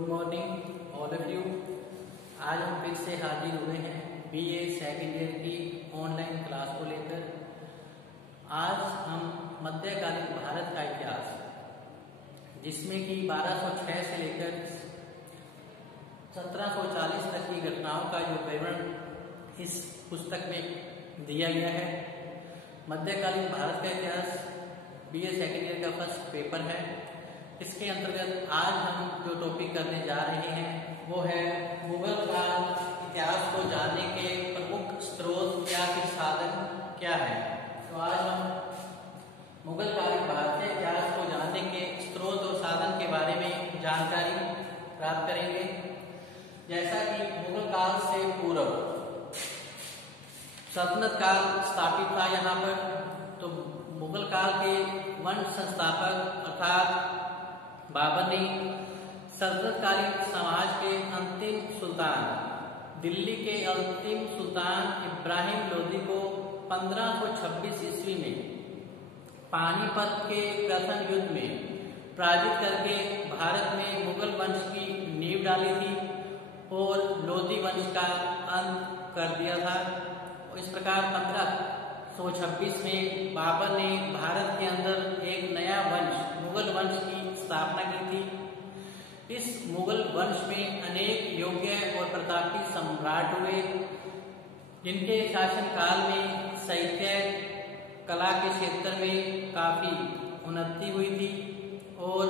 Good morning all of you. आज हम फिर से हाजिर हुए हैं बीए सेकेंड ईयर की ऑनलाइन क्लास को लेकर। आज हम मध्यकालीन भारत का इतिहास, जिसमें कि 1206 से लेकर 1740 तक की घटनाओं का जो विवरण इस पुस्तक में दिया गया है। मध्यकालीन भारत का इतिहास बीए सेकेंड ईयर का फर्स्ट पेपर है। इसके अंतर्गत आज हम जो टॉपिक करने जा रहे हैं वो है मुगल काल इतिहास को जानने के प्रमुख स्रोत या फिर साधन क्या है। तो आज हम मुगल कालीन भारतीय इतिहास को जानने के स्रोत और साधन के बारे में जानकारी प्राप्त करेंगे। जैसा कि मुगल काल से पूर्व सल्तनत काल स्थापित था यहाँ पर, तो मुगल काल के वंश संस्थापक अर्थात बाबर ने सल्तनतकालीन समाज के अंतिम सुल्तान, दिल्ली के अंतिम सुल्तान इब्राहिम लोदी को 1526 ईस्वी में पानीपत के प्रथम युद्ध में पराजित करके भारत में मुगल वंश की नींव डाली थी और लोदी वंश का अंत कर दिया था। इस प्रकार 1526 में बाबर ने भारत के अंदर एक नया वंश मुगल वंश की स्थापना की थी। इस मुगल वंश में अनेक योग्य और प्रतापी सम्राट हुए, जिनके शासनकाल में साहित्य कला के क्षेत्र में काफी उन्नति हुई थी और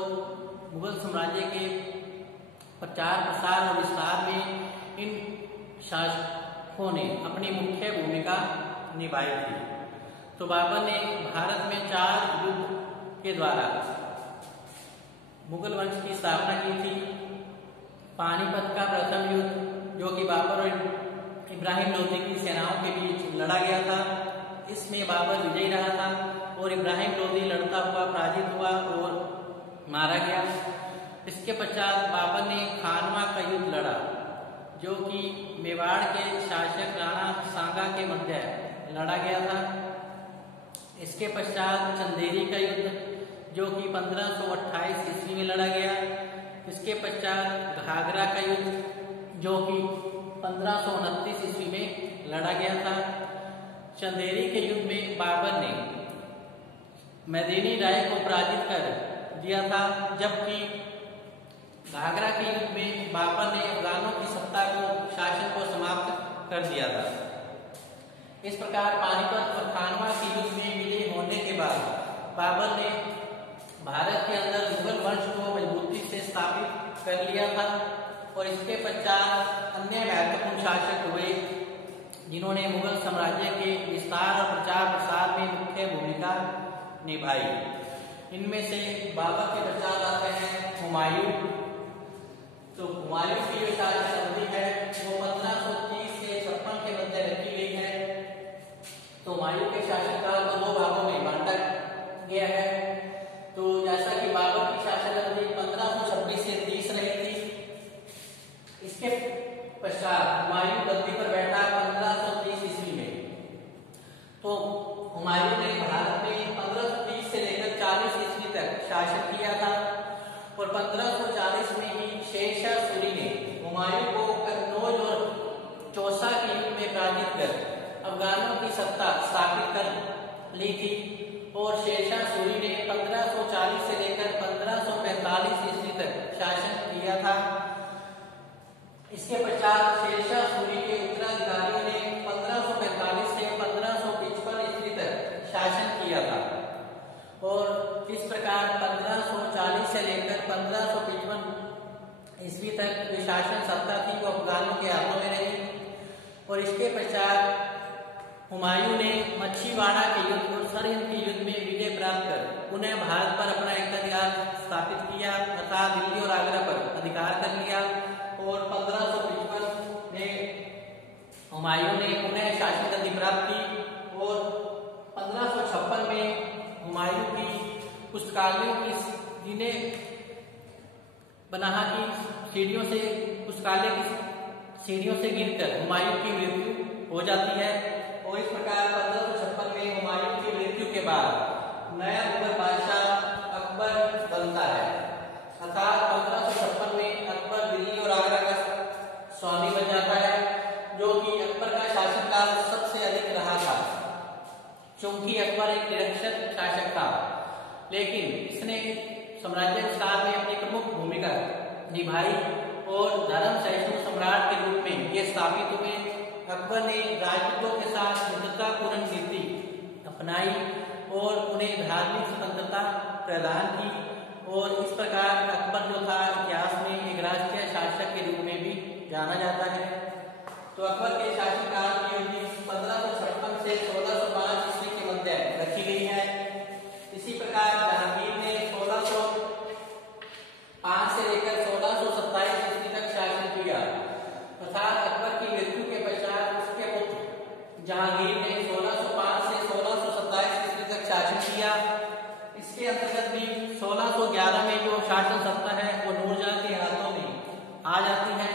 मुगल साम्राज्य के प्रचार प्रसार और विस्तार में इन शासकों ने अपनी मुख्य भूमिका निभाई थी। तो बाबर ने भारत में 4 युद्ध के द्वारा मुगल वंश की स्थापना की थी। पानीपत का प्रथम युद्ध, जो कि बाबर और इब्राहिम लोदी की सेनाओं के बीच लड़ा गया था, इसमें बाबर विजयी रहा था और इब्राहिम लोदी लड़ता हुआ पराजित हुआ और मारा गया। इसके पश्चात बाबर ने खानवा का युद्ध लड़ा, जो कि मेवाड़ के शासक राणा सांगा के मध्य लड़ा गया था। इसके पश्चात चंदेरी का युद्ध, जो कि 1528 ईस्वी में लड़ा गया। इसके पश्चात घाघरा का युद्ध, जो कि 1529 ईस्वी में लड़ा गया था। चंदेरी के युद्ध में बाबर ने मैदिनी राय को पराजित कर दिया था, जबकि घाघरा के युद्ध में बाबर ने अफगानों की सत्ता को शासन को समाप्त कर दिया था। इस प्रकार पानीपत और खानवा के युद्ध में विजय होने के बाद बाबर ने भारत के अंदर मुगल वंश को मजबूती से स्थापित कर लिया था और इसके पश्चात अन्य महत्वपूर्ण शासक हुए, जिन्होंने मुगल साम्राज्य के विस्तार और प्रचार प्रसार में मुख्य भूमिका निभाई। इनमें से बाबर के पश्चात आते हैं हुमायूं। तो हुमायूं की जो शासन अवधि है वो 1530 से 56 के मध्य रखी गई है। तो हुमायूं के शासनकाल को 2 भागों में बांटा गया है। तो जैसा कि बाबर की शासन अवधि 1526 से 30 रही थी, इसके पश्चात हुमायूं गद्दी पर बैठा 1530 ईस्वी में। तो हुमायूं ने भारत में 1530 से लेकर 40 ईस्वी तक शासन किया था और 1540 में ही शेरशाह सूरी ने हुमायूं को कन्नौज और चौसा के युद्ध में पराजित कर अफगानों की सत्ता स्थापित कर ली थी और शेरशाह सूरी ने 1540 से लेकर 1545 ईस्वी तक शासन किया था। इसके पश्चात शेरशाह सूरी के उत्तराधिकारियों ने 1545 से 1555 ईस्वी तक शासन किया था और इस प्रकार 1540 से लेकर 1555 ईस्वी तक जो शासन सत्ता थी वो अफगानों के हाथों में रही। और इसके पश्चात हुमायूं ने मच्छीवाड़ा के युद्ध और सरहिंद के युद्ध में विजय प्राप्त कर पुनः भारत पर अपना एकाधिकार स्थापित किया तथा दिल्ली और आगरा पर अधिकार कर लिया और 1555 में हुमायूं ने पुनः शासन गद्दी प्राप्त की और 1556 में हुमायूं की पुस्तकालयों की जिन्हें बनाहा की सीढ़ियों से पुस्तकालय की सीढ़ियों से गिरकर हुमायूं की मृत्यु हो जाती है और इस प्रकार 1556 में हुमायूं की मृत्यु के बाद नया मुगल बादशाह अकबर बनता है। अर्थात 1556 में अकबर दिल्ली और आगरा का स्वामी बन जाता है, जो कि अकबर का शासनकाल सबसे अधिक रहा था, क्योंकि अकबर एक निरक्षर शासक था, लेकिन इसने साम्राज्य विस्तार में अपनी प्रमुख भूमिका निभाई और धर्म सहिष्णु सम्राट के रूप में ये स्थापित हुए। अकबर ने राजपूतों के साथ मित्रतापूर्ण नीति अपनाई और उन्हें धार्मिक स्वतंत्रता प्रदान की, और इस प्रकार अकबर जो था इतिहास में एक राष्ट्रीय शासक के रूप में भी जाना जाता है। तो अकबर के शासनकाल की अवधि 1556 से 1605 ईस्वी के मध्य रखी गई है। इसी प्रकार जहांगीर ने 1605 से लेकर 1627 ईस्वी तक शासन किया, तथा अकबर की मृत्यु के पश्चात उसके पुत्र जहांगीर ने 1605 से 1627 ईस्वी तक शासन किया। इसके अंतर्गत भी 1611 में जो शासन सत्ता है वो नूरजहां के हाथों में आ जाती है,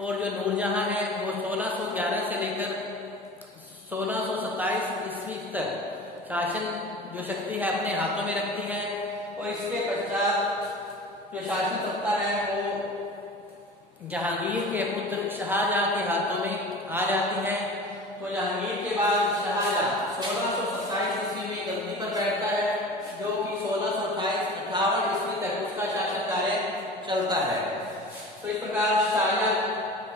और जो नूरजहां है वो 1611 से लेकर 1627 ईस्वी तक शासन जो शक्ति है अपने हाथों में रखती है, और इसके पश्चात जो शासन सत्ता है वो जहांगीर के पुत्र शाहजहां के हाथों में आ जाती है। तो जहांगीर के बाद शाहजहां 1627 ईस्वी में गद्दी पर बैठता है, जो कि 1628 ईस्वी तक उसका शासन कार्य चलता है। तो इस प्रकार शाहजहां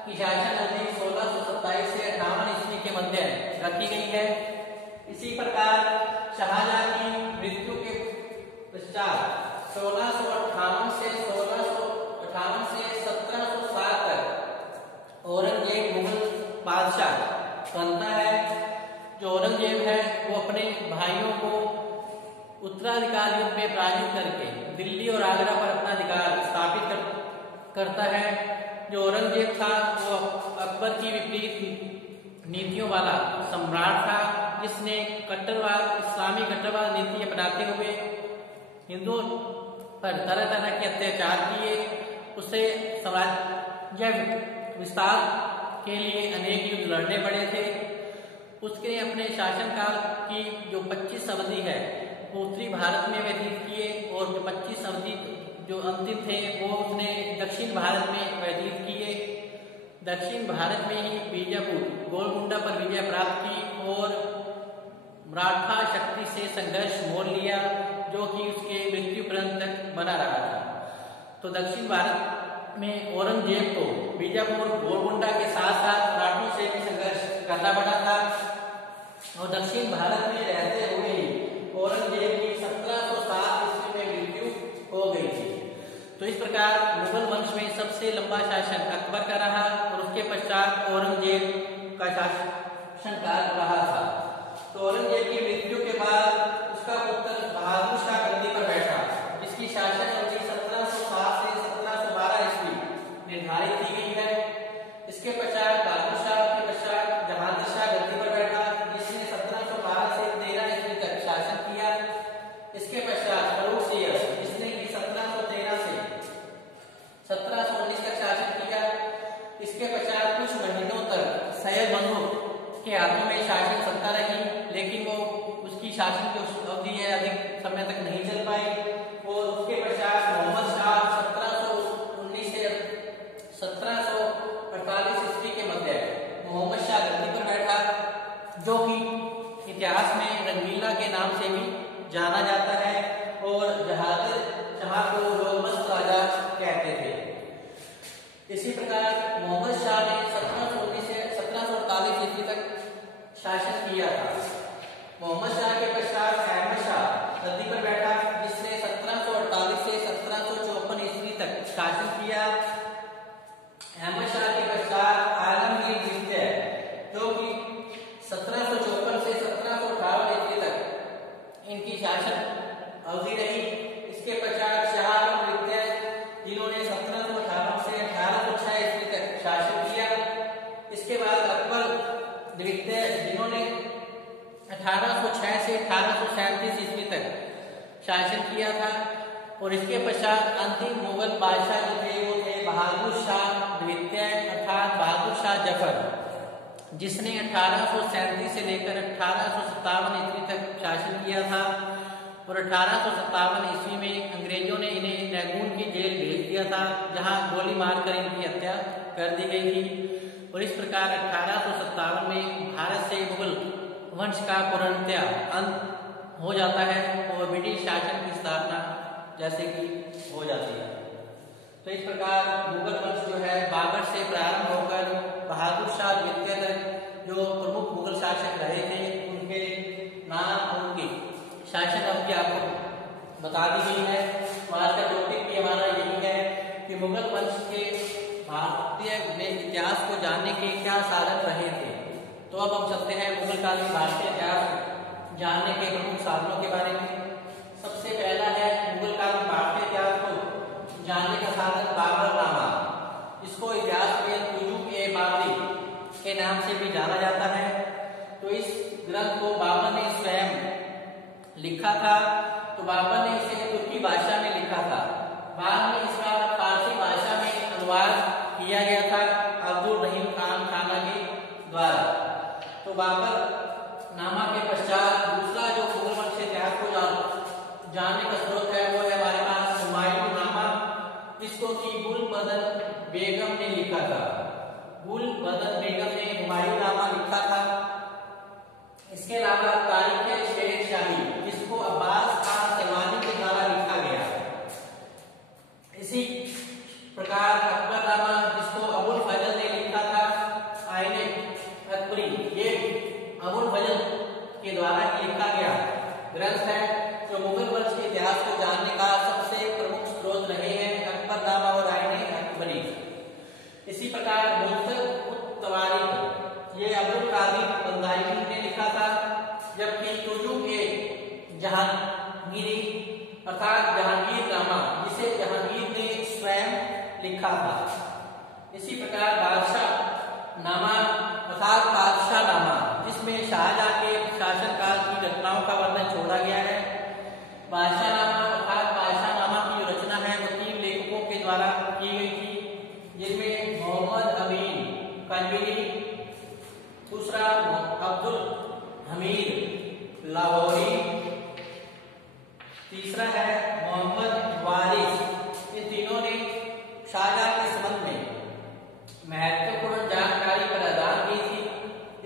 की शासन अवधि 1627 से 58 ईस्वी के मध्य रखी गई है। इसी प्रकार शाहजहां की मृत्यु के पश्चात 1658 से 1707 तक औरंगजेब मुगल बादशाह बनता है। जो औरंगजेब है वो अपने भाइयों को उत्तराधिकार युद्ध में पराजित करके दिल्ली और आगरा पर अपना अधिकार स्थापित करता है। जो औरंगजेब था वो अकबर की विपरीत नीतियों वाला सम्राट था, जिसने कट्टरवाद इस्लामी कट्टरवाद नीति अपनाते हुए हिंदुओं पर तरह तरह के अत्याचार किए। उसे साम्राज्य विस्तार के लिए अनेक युद्ध लड़ने पड़े थे। उसके अपने शासनकाल की जो 25 अवधि है वो उत्तरी भारत में व्यतीत किए, और जो 25 अवधि जो अंतिम थे वो उसने दक्षिण भारत में व्यतीत किए। दक्षिण भारत में ही बीजापुर गोलकुंडा पर विजय प्राप्त की और मराठा शक्ति से संघर्ष मोड़ लिया, जो कि उसके मृत्यु पर्यंत तक बना रहा था। तो दक्षिण भारत में औरंगजेब को बीजापुर गोलकुंडा के साथ साथ मराठों से भी संघर्ष करना पड़ा था, और दक्षिण भारत में रहते हुए ही औरंगजेब की 1707 ईस्वी में मृत्यु हो गई थी। तो इस प्रकार मुगल वंश में सबसे लंबा शासन अकबर का रहा, और उसके पश्चात औरंगजेब का शासनकाल रहा था। तो औरंगजेब की मृत्यु के बाद उसका पुत्र बहादुर शाह गद्दी पर बैठा, जिसकी शासन अवधि 1707 से 1712 ईस्वी निर्धारित की गई है। इसके पश्चात बहादुर शाह के पश्चात जहांगीर शाह गद्दी पर बैठा, जिसने 1712 से 13 ईस्वी तक शासन किया। इसके पश्चात फर्रुख सिय्यद, जिसने कि 1713 से 1719 तक शासन किया। इसके पश्चात कुछ महीनों तक सैयद मनसूर के हाथों में शासन सत्ता रही, लेकिन वो उसकी शासन की अवधि है अधिक समय तक नहीं चल पाई। और उसके पश्चात मोहम्मद शाह 1719 से 1748 ईस्वी के मध्य मोहम्मद शाह गद्दी पर बैठा, जो कि इतिहास में रंगीला के नाम से भी जाना जाता है, और जहांगीर शाह को लोग मस्त राजा कहते थे। इसी प्रकार मोहम्मद शाह ने 1719 से 1748 ईस्वी तक शासन किया था। मोहम्मद शाह के पश्चात अहमद शाह गद्दी पर बैठा, जिसने 1748 से 1754 ईस्वी तक शासन किया। अहमद शाह के पश्चात आलमगीर द्वितीय, जो कि 1754 से 1758 ईस्वी तक इनकी शासन अवधि रही। इसके पश्चात शाह आलम द्वितीय, जिन्होंने 1758 से 1806 ईस्वी तक शासन किया। इसके बाद अकबर द्वितीय, जिन्होंने 1806 से 1837 ईस्वी तक शासन किया था। और इसके पश्चात अंतिम मुगल बादशाह जो थे वो थे बहादुर शाह द्वितीय, अर्थात बहादुर शाह जफर, जिसने 1837 से लेकर 1857 ईस्वी तक शासन किया था। और 1857 ईस्वी में अंग्रेजों ने इन्हें रंगून की जेल भेज दिया था, जहां गोली मारकर इनकी हत्या कर दी गई थी। और इस प्रकार 1857 में भारत से मुगल वंश का पूर्णतया अंत हो जाता है और ब्रिटिश शासन की स्थापना जैसे कि हो जाती है। तो इस प्रकार मुगल वंश जो है बाबर से प्रारंभ होकर बहादुर शाह द्वितीय तक जो प्रमुख मुगल शासक रहे थे, उनके नाम और उनकी शासन अवधि आपको बता दी गई है। तो आज का टॉपिक भी हमारा यही है कि मुगल वंश के भारतीय में इतिहास को जानने के क्या साधन रहे थे। तो अब हम चलते हैं मुगल कालीन भारतीय इतिहास जानने के प्रमुख साधनों के बारे में। सबसे पहला है मुगल कालीन भारतीय इतिहास को जानने का साधन बाबरनामा। इसको इतिहास में तुजुक-ए-बाबरी के नाम से भी जाना जाता है। तो इस ग्रंथ को बाबर ने स्वयं लिखा था। तो बाबर ने इसे तुर्की भाषा में लिखा था, बाद में इसका फारसी भाषा में अनुवाद किया गया था अब्दुल रहीम खान खाना के द्वारा। तो बाबर नामा के पश्चात दूसरा जो मुगल वंश के इतिहास को जानने का स्रोत है वो है हमारे पास हुमायूं नामा। इसको की गुलबदन बेगम ने लिखा था। गुलबदन बेगम ने हुमायूं नामा लिखा था। इसके अलावा तारीख शेर शाही, जिसको अब्बास खान सलमानी के द्वारा लिखा गया। इसी प्रकार अकबरनामा, जिसको अबुल फजल ने लिखा था। आईने अकबरी, ये अबुल फजल के द्वारा ही लिखा गया ग्रंथ है, जो मुगल वंश के इतिहास को जानने का सबसे प्रमुख स्रोत रहे हैं। अकबरनामा और आईने अकबरी। इसी प्रकार मुत्तवारीख, ये अब्दुल कादिर बंदाई ने लिखा था। जबकि तुजुक-ए-जहांगीरी अर्थात जहांगीरनामा, जिसे जहांगीर ने स्वयं लिखा था। इसी प्रकार बादशाह नामा अर्थात बादशाह नामा, जिसमें शाहजहां के शासनकाल की घटनाओं का वर्णन छोड़ा गया है। बादशाह नामा अर्थात बादशाह नामा की जो रचना है वो 3 लेखकों के द्वारा की गई थी, जिनमें मोहम्मद अमीन कनवीरी, दूसरा अब्दुल हमीद लाहौरी, तीसरा है मोहम्मद वारिस। इन तीनों ने शाहजहां के संबंध में महत्वपूर्ण जानकारी प्रदान की थी।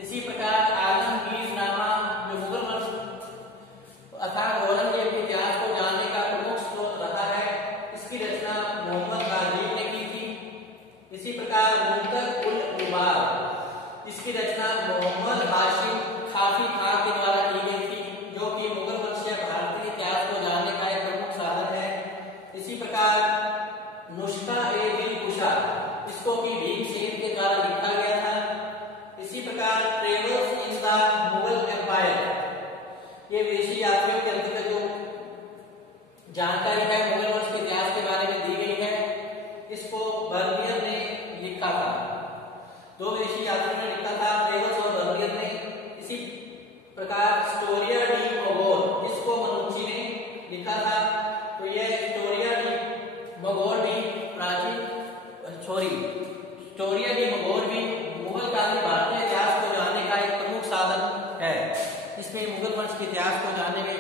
इसी प्रकार आलमगीर नामा, जो मुगल वंश अर्थात औरंगजेब के इतिहास को जानने का प्रमुख स्रोत रहा है, इसकी रचना मोहम्मद गाजी ने की थी। इसी प्रकार मुंतक-उल-गुबार, इसकी रचना मोहम्मद हाशिम खाफी खां के द्वारा की गई थी, जो कि मुगल वंश या भारतीय इतिहास को जानने का एक प्रमुख साधन है। इसी प्रकार नुस्खा-ए-दिलकुशा, इसको भी भीमसेन के द्वारा लिखा गया था। इसी प्रकार travels in the Mughal empire, ये विदेशी यात्रियों के अंतर्गत जो जानकारी है मुगल वंश के इतिहास के बारे में दी गई है, इसको बर्बियर ने लिखा था। 2 विदेशी यात्रियों ने लिखा था, ट्रेवल्स और बर्बियर ने। इसी प्रकार स्टोरिया डी मगोर, जिसको मनुची ने लिखा था। तो यह स्टोरिया डी मगोर भी प्राचीन स्टोरिया डी मगोर भी मुगल कालीन भारतीय इतिहास को जानने का एक प्रमुख साधन है। इसमें मुगल वंश के इतिहास को जानने में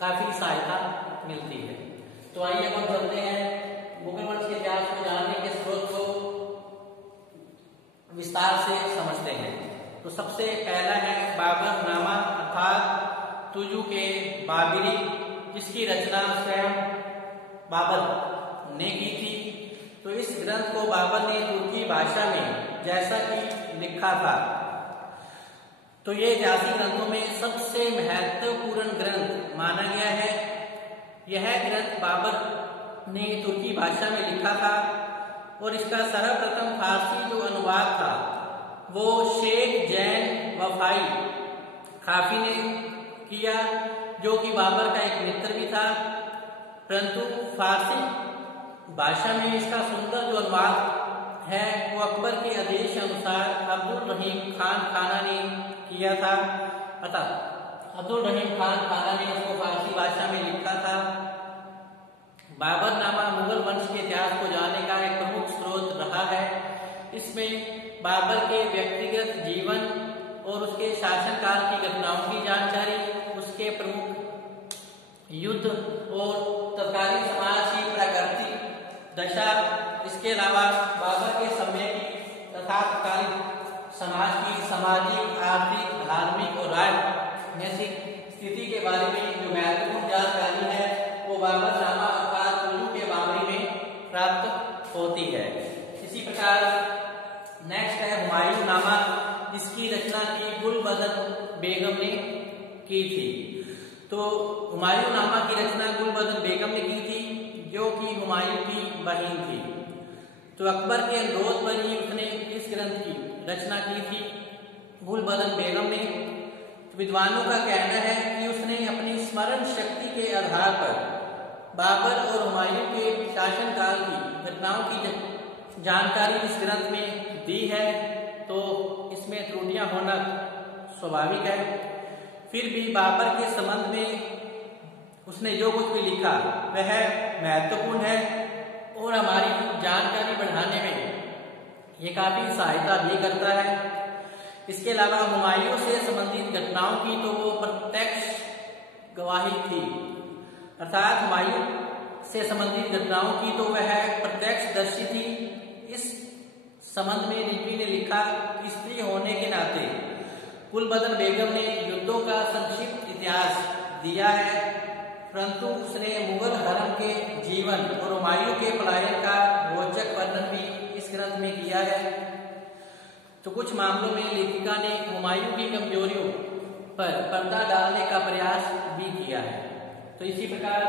काफी सहायता मिलती है। तो आइए हम चलते हैं मुगल वंश के इतिहास को जानने के स्रोत को विस्तार से समझते हैं। तो सबसे पहला है बाबरनामा अर्थात तुजुक-ए-बाबरी, जिसकी रचना स्वयं बाबर ने की थी। तो इस ग्रंथ को बाबर ने तुर्की भाषा में जैसा कि लिखा था। तो ये ऐतिहासिक ग्रंथों में सबसे महत्वपूर्ण ग्रंथ माना गया है। यह ग्रंथ बाबर ने तुर्की भाषा में लिखा था और इसका सर्वप्रथम फारसी जो अनुवाद था वो शेख जैन वफाई खाफी ने किया, जो कि बाबर का एक मित्र भी था। परंतु फारसी भाषा में इसका सुंदर जो अनुवाद है वो अकबर के आदेश अनुसार अब्दुल रहीम खान खाना ने किया था। अतः अब्दुल रहीम खान खाना ने इसको फारसी भाषा में लिखा था। बाबरनामा मुगल वंश के इतिहास को जानने का एक प्रमुख स्रोत रहा है। इसमें बाबर के व्यक्तिगत जीवन और उसके शासनकाल की घटनाओं की जानकारी, उसके प्रमुख युद्ध और तत्कालीन समाज की प्राकृतिक दशा, इसके अलावा बाबर के समय की तथा तत्कालीन समाज की सामाजिक, आर्थिक, धार्मिक और राजनीतिक स्थिति के बारे में जो महत्वपूर्ण जानकारी है वो बाबरनामा अर्थात उर्दू के बारे में प्राप्त होती है। इसी प्रकार नेक्स्ट है हुमायूंनामा। इसकी रचना की गुलबदन बेगम ने की थी। तो हुमायूंनामा की रचना गुलबदन बेगम ने की थी, जो कि हुमायूं की बहन थी। तो अकबर के अनुरोध पर ही उसने इस ग्रंथ की रचना की थी गुलबदन बेगम ने। तो विद्वानों का कहना है कि उसने अपनी स्मरण शक्ति के आधार पर बाबर और हुमायूं के शासनकाल की घटनाओं की जानकारी इस ग्रंथ में दी है। तो इसमें त्रुटियां होना स्वाभाविक है। फिर भी बाबर के संबंध में उसने जो कुछ भी लिखा वह महत्वपूर्ण है और हमारी जानकारी बढ़ाने में ये काफी सहायता भी करता है। इसके अलावा हुमायूं से संबंधित घटनाओं की तो वो प्रत्यक्ष गवाही थी, अर्थात हुमायूं से संबंधित घटनाओं की तो वह प्रत्यक्षदर्शी थी। इस संबंध में रिजवी ने लिखा, स्त्री होने के नाते गुलबदन बेगम ने युद्धों का संक्षिप्त इतिहास दिया है, परंतु उसने मुगल हरम के जीवन और हुमायूं के पलायन का रोचक वर्णन भी इस ग्रंथ में किया है। तो कुछ मामलों में लेखिका ने हुमायूं की कमजोरियों पर पर्दा डालने का प्रयास भी किया है। तो इसी प्रकार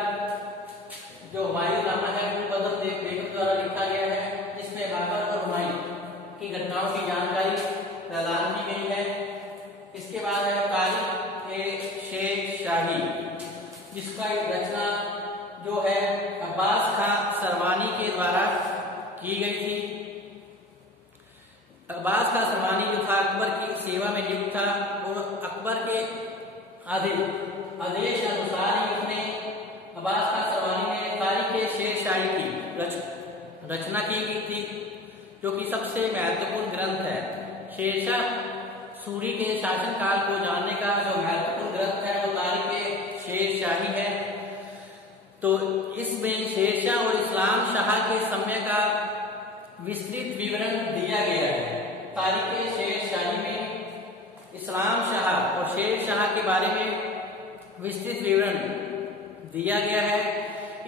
जो हुमायूंनामा है गुलबदन बेगम द्वारा लिखा गया है, जिसमें बाबर और हुमायूं की घटनाओं की जानकारी प्रदान की गई है। इसके बाद है तारीख-ए-शेर-शाही, जिसका रचना जो है अब्बास खां सरवानी के द्वारा की गई थी। अब्बास खां सरवानी जो था अकबर की सेवा में नियुक्त था और अकबर के आदेश अनुसार ही उसने अब्बास खां सरवानी ने तारीख-ए-शेर-शाही की रचना की गई थी, जो कि सबसे महत्वपूर्ण ग्रंथ है। शेरशाह सूरी के शासनकाल को जानने का जो महत्वपूर्ण ग्रंथ है वो तारीख-ए-शेर-शाही है। तो इसमें शेरशाह और इस्लाम शाह के समय का विस्तृत विवरण दिया गया है। तारीख-ए-शेर-शाही में इस्लाम शाह और शेर शाह के बारे में विस्तृत विवरण दिया गया है।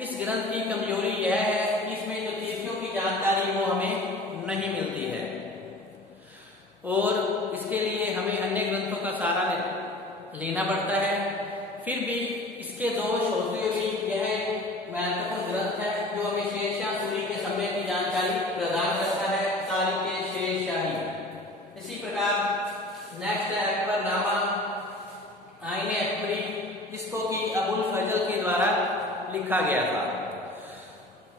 इस ग्रंथ की कमजोरी यह है कि इसमें जो तिथियों की जानकारी वो हमें नहीं मिलती है और इसके लिए हमें अन्य ग्रंथों का सहारा लेना पड़ता है। फिर भी इसके दोष होते हुए भी यह महत्वपूर्ण ग्रंथ है जो हमें शेरशाह सूरी के समय की जानकारी प्रदान करता है, तारीख-ए-शेर-शाही। इसी प्रकार नेक्स्ट है अकबरनामा आईन-ए-अकबरी, जिसको कि अबुल फजल के द्वारा लिखा गया था।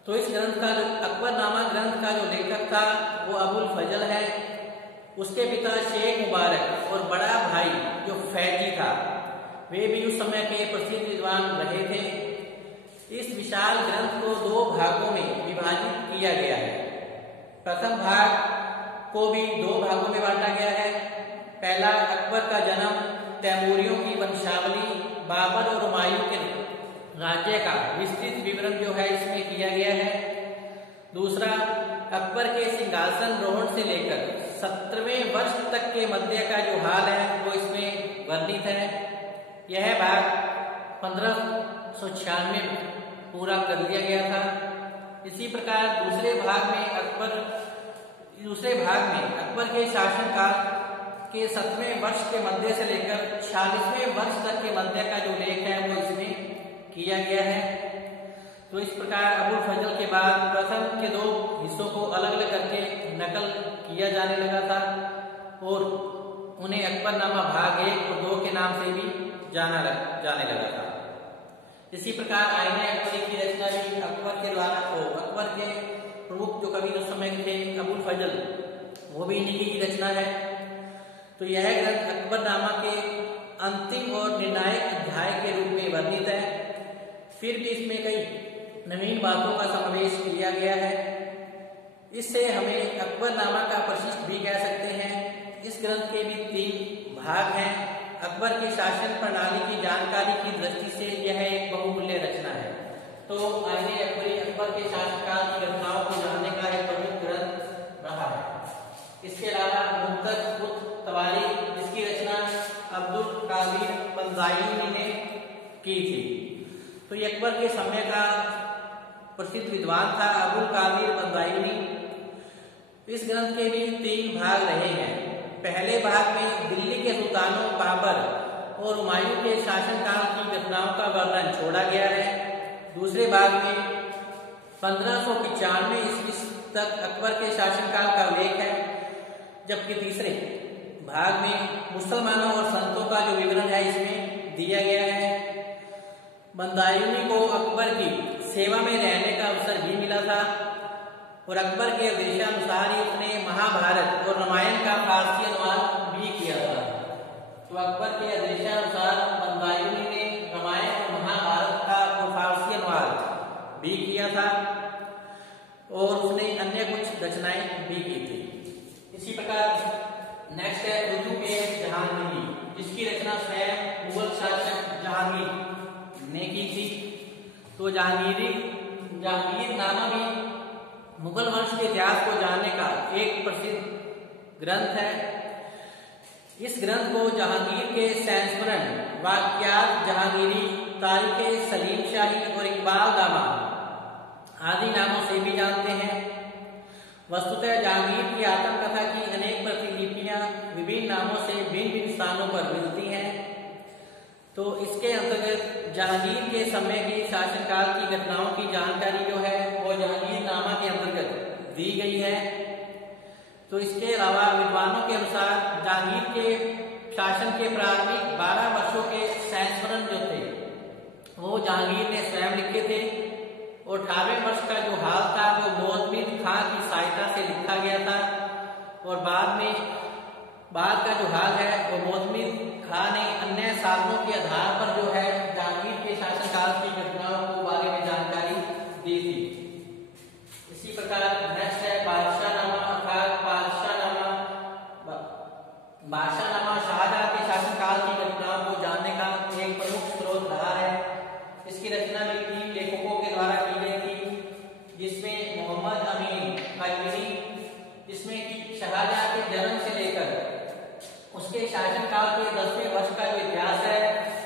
तो इस ग्रंथ का अकबरनामा ग्रंथ का जो लेखक था वो अबुल फजल है। उसके पिता शेख मुबारक और बड़ा भाई जो फैजी था वे भी उस समय के प्रसिद्ध विद्वान रहे थे। इस विशाल ग्रंथ को 2 भागों में विभाजित किया गया है। प्रथम भाग को भी 2 भागों में बांटा गया है। पहला अकबर का जन्म, तैमूरियों की वंशावली, बाबर और हुमायूं के राज्य का विस्तृत विवरण जो है इसमें किया गया है। दूसरा अकबर के सिंहासन रोहण से लेकर 17वें वर्ष तक के मध्य का जो हाल है वो इसमें वर्णित है। यह भाग 1596 में पूरा कर लिया गया था। इसी प्रकार दूसरे भाग में अकबर के शासनकाल के 7वें वर्ष के मध्य से लेकर 46वें वर्ष तक के मध्य का जो लेख है वो इसमें किया गया है। तो इस प्रकार अबुल फजल के बाद प्रथम के 2 हिस्सों को अलग अलग करके नकल किया जाने लगा था और उन्हें अकबरनामा भाग 1 और 2 के नाम से भी जाने लगा था। इसी प्रकार आईन-ए-अकबरी की रचना भी अकबर के द्वारा अकबर के प्रमुख जो कवि उस समय थे अबुल फजल, वो भी इन्हीं की रचना है। तो यह ग्रंथ अकबरनामा के अंतिम और निर्णायक अध्याय के रूप में वर्णित है। फिर भी इसमें कई नवीन बातों का समावेश किया गया है। इससे हमें अकबरनामा का परिशिष्ट भी कह सकते हैं। इस ग्रंथ के भी 3 भाग हैं। अकबर की शासन प्रणाली की जानकारी की दृष्टि से यह एक बहुमूल्य तो आईने अकबरी अकबर के शासनकाल की घटनाओं को जानने का एक प्रमुख ग्रंथ रहा है। इसके अलावा मुंतख उत तवारीख, जिसकी रचना अब्दुल कादिर बंजाइनी ने की थी। तो ये अकबर के समय का प्रसिद्ध विद्वान था अब्दुल कादिर बंजाइनी। इस ग्रंथ के भी 3 भाग रहे हैं। पहले भाग में दिल्ली के सुल्तानों बाबर और हुमायूं के शासनकाल की घटनाओं का वर्णन छोड़ा गया है। दूसरे भाग में 1595 ईस्वी तक अकबर के शासनकाल का उल्लेख है, जबकि तीसरे भाग में मुसलमानों और संतों का जो विवरण है इसमें दिया गया है। बंदायूनी को अकबर की सेवा में रहने का अवसर भी मिला था और अकबर के आदेशानुसार ही उसने महाभारत और रामायण का फारसी अनुवाद भी किया था। तो अकबर के आदेशानुसार बंदायूनी ने रामायण और महाभारत का फारसी अनुवाद भी किया था और उसने अन्य कुछ रचनाएं भी की थी। इसी प्रकार नेक्स्ट है उर्दूगेर जहांगीरी, जिसकी रचना स्वयं मुगल शासक जहांगीर ने की थी। तो जहांगीर नामा भी मुगल वंश के इतिहास को जानने का एक प्रसिद्ध ग्रंथ है। इस ग्रंथ को जहांगीर के संस्मरण, वाक़यात जहांगीरी, तारीखे सलीम शाही और इकबाल नामा आदि नामों से भी जानते हैं। वस्तुतः जहांगीर की आत्मकथा की अनेक प्रतिलिपियां विभिन्न नामों से भिन्न भिन्न स्थानों पर मिलती हैं। तो इसके अंतर्गत जहांगीर के समय के शासनकाल की घटनाओं की जानकारी जो है वो जहांगीर नामा के अंतर्गत दी गई है। तो इसके अलावा विद्वानों के अनुसार जहांगीर के शासन के प्रारंभिक 12 वर्षों के संस्मरण जो थे वो जहांगीर ने स्वयं लिखे थे और 18वें वर्ष का जो हाल था वो मोहम्मद खां की सहायता से लिखा गया था और बाद का जो हाल है वो मोहम्मद खां ने अन्य साधनों के आधार पर जो है जहांगीर के शासनकाल की घटनाओं के बारे में जानकारी दी थी। इसी प्रकार नेक्स्ट है बादशाहनामा अर्थात बादशाहनामा शाहजहां के शासनकाल की घटनाओं को जानने का एक प्रमुख स्रोत रहा है। इसकी रचना भी 3 लेखकों के द्वारा की गई थी, जिसमें मोहम्मद अमीन काजवी, जिसमें कि शाहजहां के जन्म से लेकर उसके शासनकाल के 10वें वर्ष का जो इतिहास है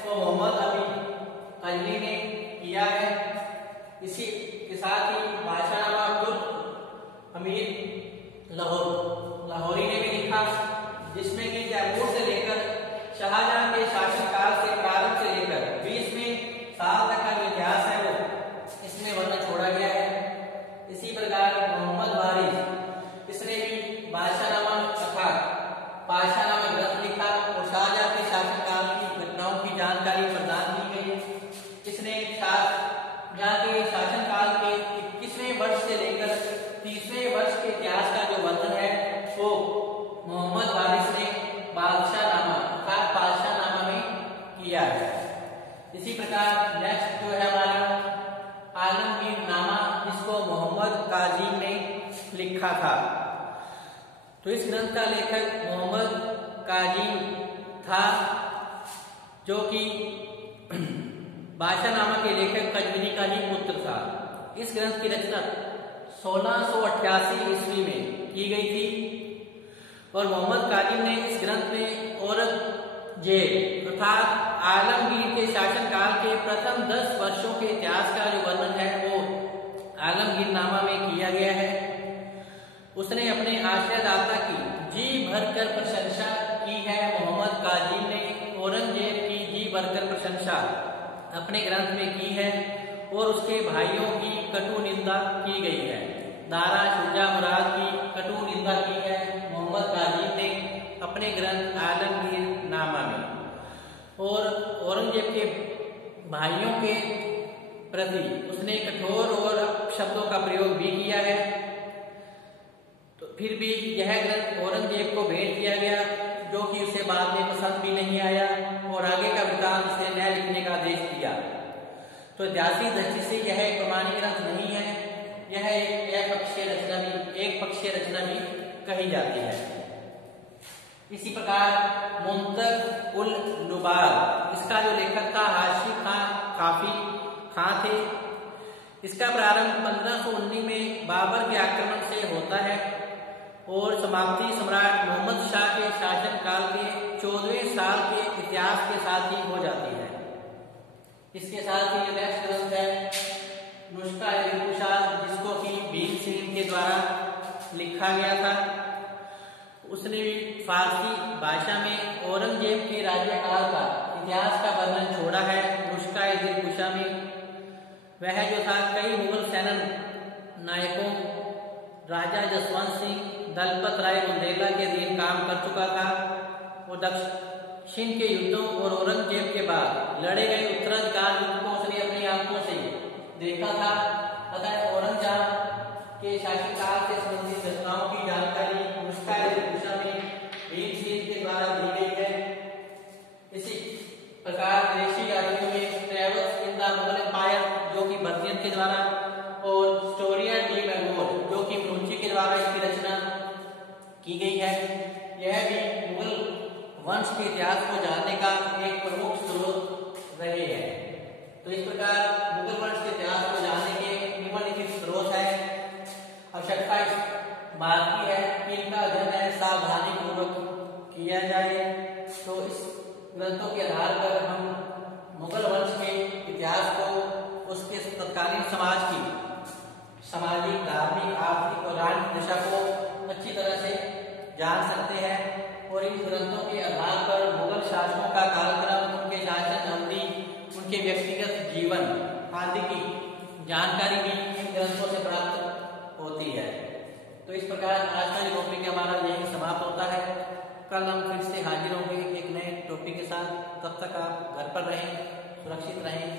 वो मोहम्मद अमीन काजवी ने किया है। इसी के साथ ही बादशाहनामा अब्दुल हमीद लाहौरी ने भी लिखा, जिसमें कि तैमूर से लेकर शाहजहां के शासनकाल से प्रारंभ से लेकर 20वें साल तक का जो इतिहास है वो इसमें वर्णन छोड़ा गया है। इसी प्रकार मोहम्मद वारिस, इसने भी बादशाहनामा तथा बादशाहनामा ग्रंथ लिखा और शाहजहां के शासनकाल की घटनाओं की जानकारी प्रदान की गई। इसने शाहजहां के शासनकाल के 21वें वर्ष से लेकर 30वें वर्ष के इतिहास का जो वर्णन है वो मोहम्मद वारिस ने बादशाहनामा में किया है। इसी प्रकार नेक्स्ट जो है हमारा आलमगीर नामा, जिसको मोहम्मद काजीम ने लिखा था। तो इस ग्रंथ का लेखक मोहम्मद काजीम था, जो कि बादशाहनामा के लेखक कजविनी का ही पुत्र था। इस ग्रंथ की रचना 1688 ईस्वी में की गई थी और मोहम्मद काजीम ने इस ग्रंथ में औरंगजेब अर्थात आलमगीर के शासनकाल के प्रथम 10 वर्षों के इतिहास का जो वर्णन है वो आलमगीर नामा में किया गया है। उसने अपने आश्रयदाता की जी भरकर प्रशंसा की है। मोहम्मद काजीम ने औरंगजेब की जी भरकर प्रशंसा अपने ग्रंथ में की है और उसके भाइयों की कटु निंदा की गई है। दारा शुजा मुराद की कटु निंदा की है मोहम्मद काजीम ने अपने ग्रंथ आलमगीर नामा में, और औरंगजेब के भाइयों के प्रति उसने कठोर और शब्दों का प्रयोग भी किया है। तो फिर भी यह ग्रंथ औरंगजेब को भेंट किया गया, जो कि उसे बाद में पसंद भी नहीं आया और आगे का वृत्तांत उसे न लिखने का आदेश दिया। तो ऐतिहासिक दृष्टि से यह एक प्रमाणिक ग्रंथ नहीं है, यह एक पक्षीय रचना भी कही जाती है। इसी प्रकार मुंतख उल नुबाल, इसका जो लेखक था हाशिम खान थे। इसका प्रारंभ 1519 में बाबर के आक्रमण से होता है और समाप्ति सम्राट मोहम्मद शाह के शासनकाल के 14वें साल के इतिहास के साथ ही हो जाती है। इसके साथ ही नेक्स्ट ग्रंथ है नुस्खा-ए-दिलकुशा, जिसको कि भीमसेन के द्वारा लिखा गया था। उसने फारसी भाषा में औरंगजेब के राज्यकाल का इतिहास का वर्णन छोड़ा है। नुस्खा-ए-दिलकुशा में वह जो था कई मुगल सेना नायकों राजा जसवंत सिंह, दलपत राय बुंदेला के अधीन काम कर चुका था और दक्षिण के युद्धों और औरंगजेब के बाद लड़े गए उत्तराधिकार युद्ध को उसने अपनी आंखों से देखा था। अतः औरंगजेब के शासनकाल से संबंधित घटनाओं की जानकारी नुस्खा-ए-दिलकुशा में भीमसेन के द्वारा दी गई है। इसी प्रकार विदेशी यात्रियों में travels in the Mughal empire, जो कि बर्नियर के द्वारा, और स्टोरिया डी मैंगोर, जो कि ब्रूची के द्वारा इसकी रचना की गई है। यह भी मुगल वंश के इतिहास को जानने का एक प्रमुख स्रोत रहे हैं। तो इस प्रकार मुगल वंश के इतिहास को जानने के निम्नलिखित स्रोत है। आवश्यकता इस बात की है कि इनका अध्ययन सावधानी पूर्वक किया जाए। तो इस ग्रंथों के आधार पर हम मुगल वंश के इतिहास को, उसके तत्कालीन समाज की सामाजिक, धार्मिक, आर्थिक और राजनीतिक दिशा को अच्छी तरह से जान सकते हैं। और इन ग्रंथों के आधार पर मुगल शासकों का कालक्रम, उनके शासन अवधि, उनके व्यक्तिगत जीवन आदि की जानकारी भी इन ग्रंथों से प्राप्त होती है। तो इस प्रकार आज का जो टॉपिक हमारा यही समाप्त होता है। कल हम फिर से हाजिर होंगे एक नए टॉपिक के साथ। तब तक आप घर पर रहें, सुरक्षित रहें।